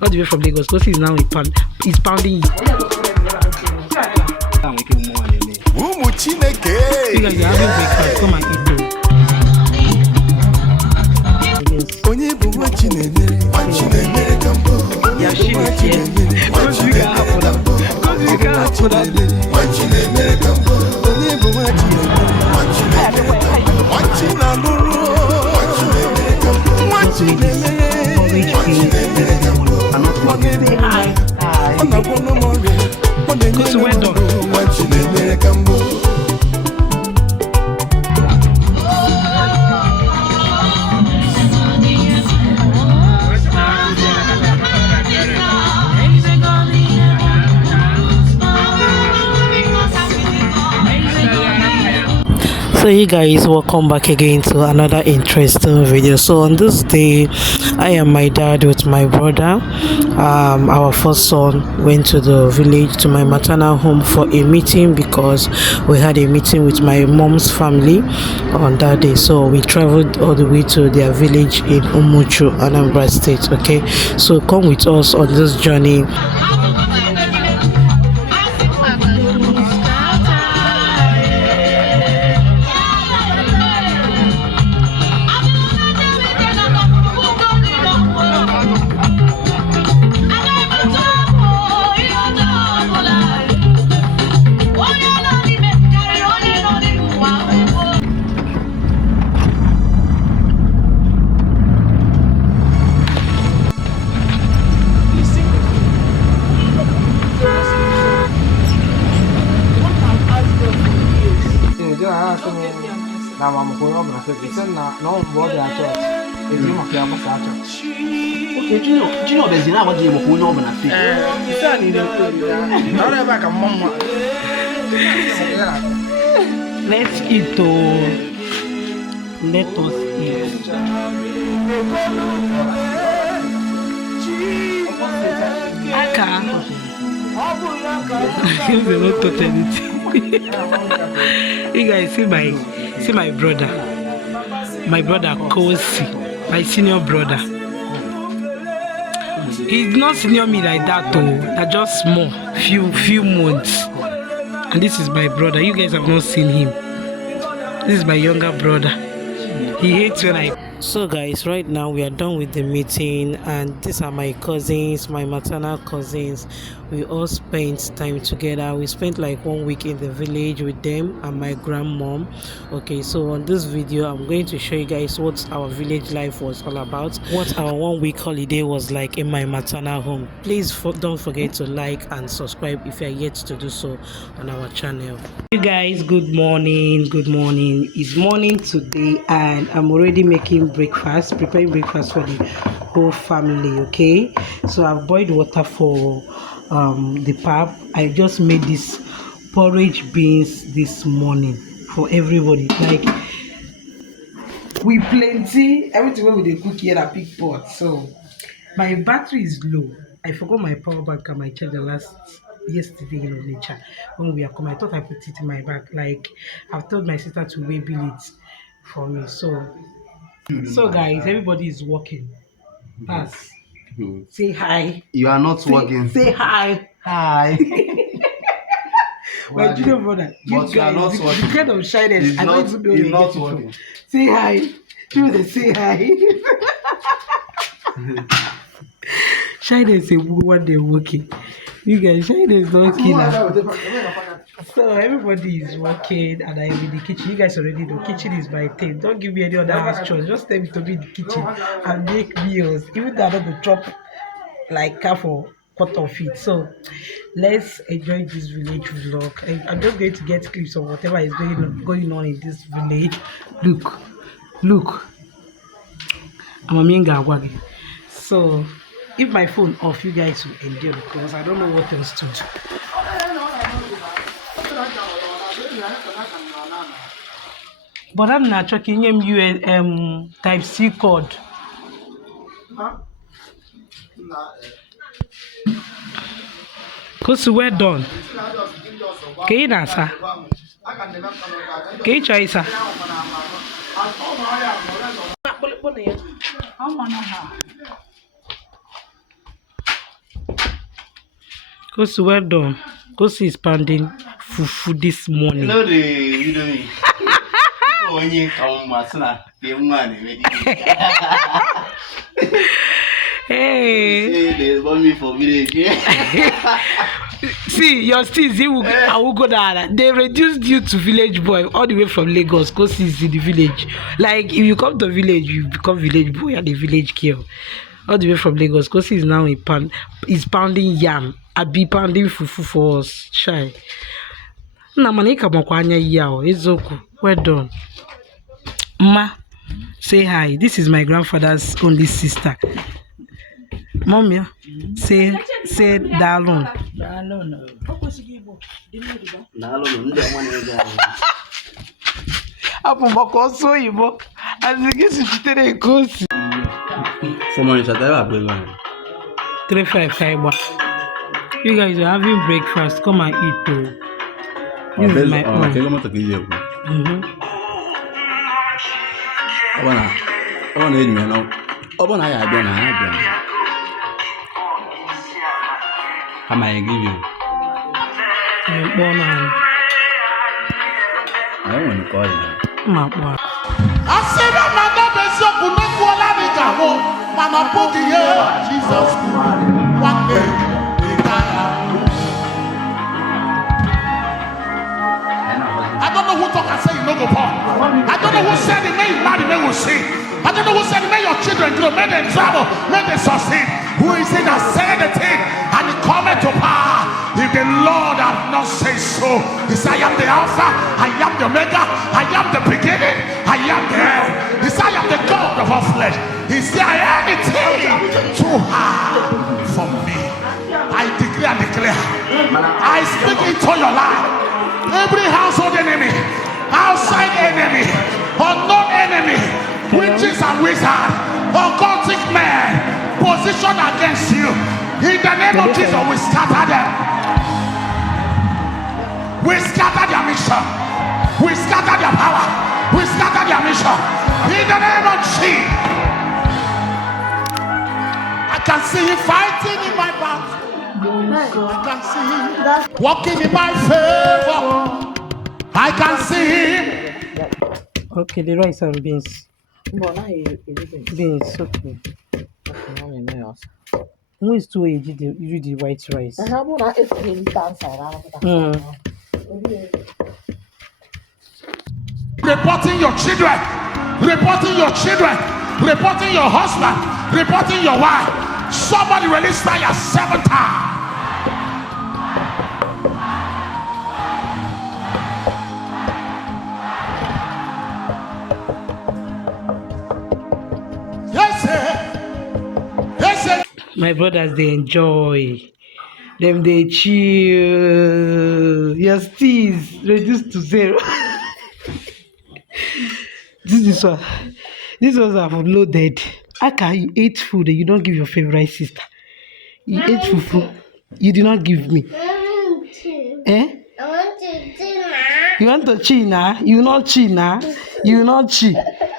all the way from Lagos. Kosi is now he's pounding you. You guys are having breakfast. Come and eat though. Yeah, she is here. Because we can't have that. Because we can't have that. So you guys, welcome back again to another interesting video. So on this day, I and my dad with my brother, our first son, went to the village, to my maternal home for a meeting, because we had a meeting with my mom's family on that day. So we traveled all the way to their village in Umuchu, Anambra State. Okay, so come with us on this journey. Now I'm going over to the no more than church. It's in my family church. Okay, do you know there's another game of going over and it's only the not back a mama. Let's eat though. Let us eat. I can't. You guys see my brother Kosi, my senior brother. He's not senior me like that though. They're just small, few months. And this is my brother. You guys have not seen him. This is my younger brother. He hates when I. So guys, right now we are done with the meeting, and these are my cousins, my maternal cousins. We all spent time together. We spent like 1 week in the village with them and my grandmom. Okay, so on this video I'm going to show you guys what our village life was all about, what our 1 week holiday was like in my maternal home. Please don't forget to like and subscribe if you are yet to do so on our channel. You guys, good morning. It's morning today and I'm already making preparing breakfast for the whole family. Okay, so I've boiled water for the pap. I just made this porridge beans this morning for everybody. Like, we plenty everything when we cook here at big pot. So my battery is low. I forgot my power bank and my charger yesterday in nature when we are coming. I thought I put it in my bag. Like, I've told my sister to waybill it for me. So guys, everybody is working. Pass. Say hi. You are not working. Say hi. Hi. My junior brother, but you are not working. The kind of shyness. I don't even know you're not working. Say hi. You will say hi. Shyness is one day working. You guys, shyness not killer. So everybody is working and I'm in the kitchen. You guys already know kitchen is my thing. Don't give me any other house chores. Just tell me to be in the kitchen and make meals. Even though I don't go chop like half or quarter of it. So let's enjoy this village vlog. I'm just going to get clips of whatever is going on in this village. Look. I'm a minga wagi. So if my phone off, you guys will endure because I don't know what else to do. But I'm not checking you type C code. Cause we're done. Can you answer? Can you try, sir? Kosi, well done. Kosi is pounding fufu this morning. Hello, you know me. When you come, Masna, the money. Hey. They want me for village. See, your steez, I will go down. They reduced you to village boy all the way from Lagos. Kosi is in the village. Like, if you come to village, you become village boy and a village girl. All the way from Lagos. Kosi is now is pounding yam. I be pounding fufu for us. Shy. Na manika makwanya yao. Ezoku. Well done. Ma, say hi. This is my grandfather's only sister. Mommy, say dalon. Apo bako so yibo. Azigi su chitere kosi. For money, shall I have 355. You guys are having breakfast. Come and eat too. This is my own. How am I give you? I don't want to call you. I said, I'm not going to Jesus. One day, I don't know who talk and say you no go born. I don't know who said it may you marry, may you sing. I don't know who said it may your children grow, may they travel, may they succeed. Who is it that said the thing and it cometh to power? If the Lord had not said so, he said, I am the Alpha, I am the Omega, I am the beginning, I am the end. He said, I am the God of all flesh. Is there anything too hard for me? I decree and declare, I speak into your life. Every household enemy, outside enemy, unknown enemy, witches and wizards, occultic men, position against you. In the name of Jesus, we scatter them. We scatter their mission. We scatter their power. We scatter their mission. In the name of Jesus. I can see him fighting in my battle. I can see him walking in my favor. I can see him. Okay, the rice and beans. Beans, okay. Who is too age? You the white rice. Reporting your children, reporting your children, reporting your husband, reporting your wife. Somebody release fire 7 times. My brothers, they enjoy. Them they chill. Your steez reduced to 0. This one. These ones are loaded. How can you eat food and you don't give your favorite sister? You ate fufu. You did not give me. Eh? I want to do You want to chi now? You will not chi now. You will not chi.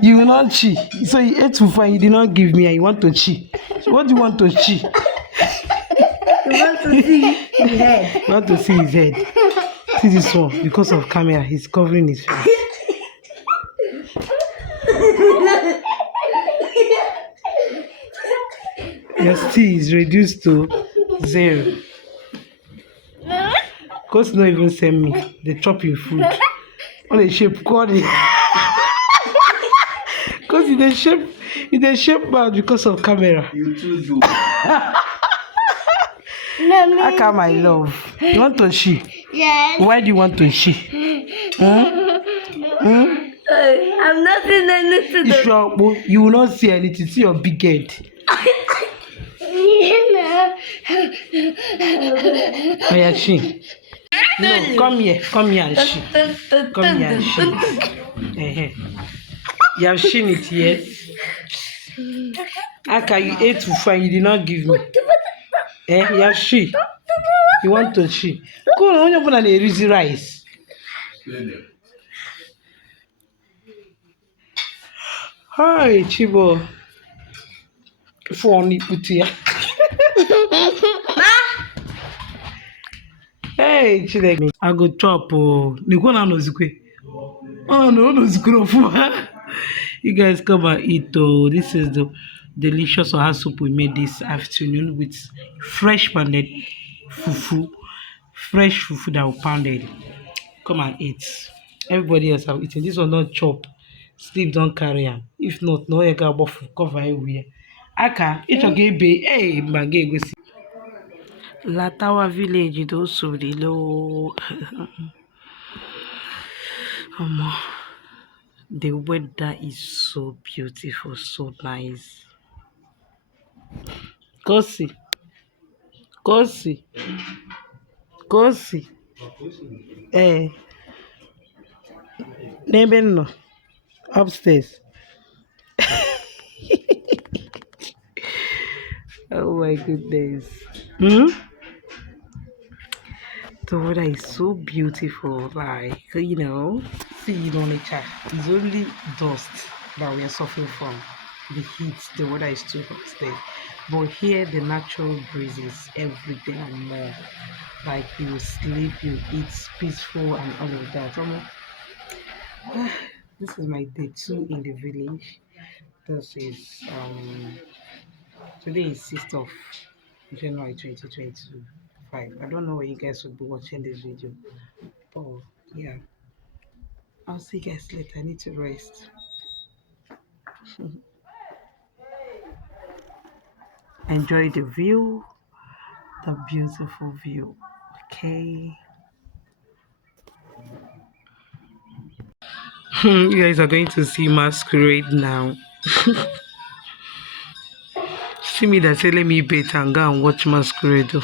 You will not chi. So you ate fufu and you did not give me and you want to chi. So what do you want to chi? You want to see his head. You want to see his head. See this one. Because of camera, he's covering his face. Your tea is reduced to 0. Cause not even send me. They chop your food. On the shape called it. Cause in the shape bad because of camera. You too do. How come my love? You want to she? Yes. Why do you want to she? I'm not seeing anything. You will not see anything. See your big head. Oh yeah, she. No, come here and she. Come here and she. You have seen it, yes. How can you ate fufu and you did not give me? You have she. You want to she. Go on, you want to easy rice. Hi, Chibo. Phone put here. Hey, Chile. I go chop. Nikona no zikwe. Oh no zikwe. You guys come and eat. This is the delicious oha soup we made this afternoon with fresh pounded fufu. Fresh fufu that we pounded. Come and eat. Everybody else have eaten. This one not chop. Sleep don't carry am. If not, no you got buff cover everywhere. Aka, it's okay, be. Hey, my gay go see. Latawa village, those so the low. The weather is so beautiful, so nice. Kosi. Name no upstairs. Oh my goodness. The weather is so beautiful, like see nature. It's only dust that we are suffering from. The heat, the weather is too hot there. But here the natural breezes everything and more. Like you sleep, you eat peaceful and all of that. This is my day 2 in the village. This is today is 6th of January 2025. I don't know where you guys will be watching this video. Oh yeah. I'll see you guys later. I need to rest. Enjoy the view, the beautiful view. Okay. You guys are going to see masquerade now. See me that say let me bait and go and watch masquerade.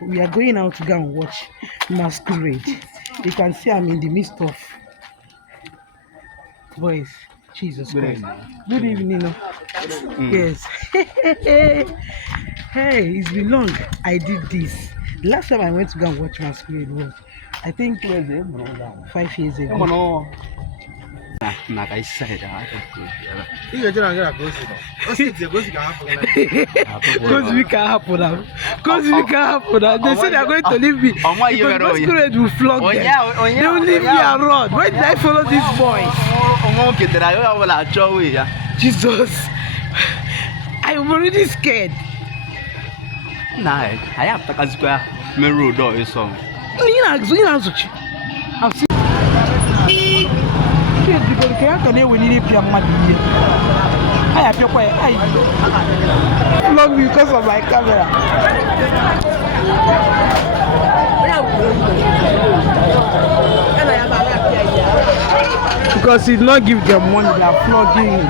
We are going out to go and watch masquerade. You can see I'm in the midst of boys. Jesus Christ. Good evening. Yes. Hey, it's been long. I did this. The last time I went to go and watch masquerade was, I think, 5 years ago. Because we can't happen now. They say they are going to leave me. Because masquerade will flog them. They will leave me around. Why did I follow these boys? Jesus. I'm already scared. Nah, I have to go main road door is song. I've seen. Vlog me because of my camera. Because he did not give them money, they are flogging him.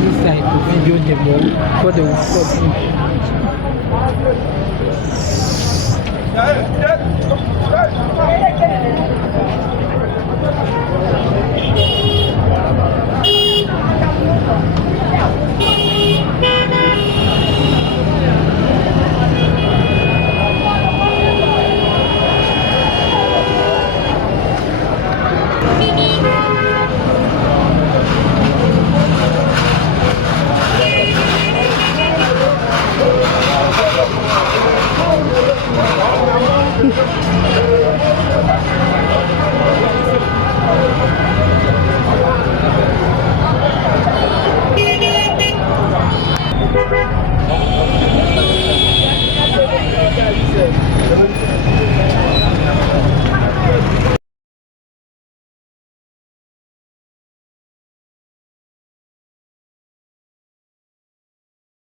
This side to video them all, but they will stop.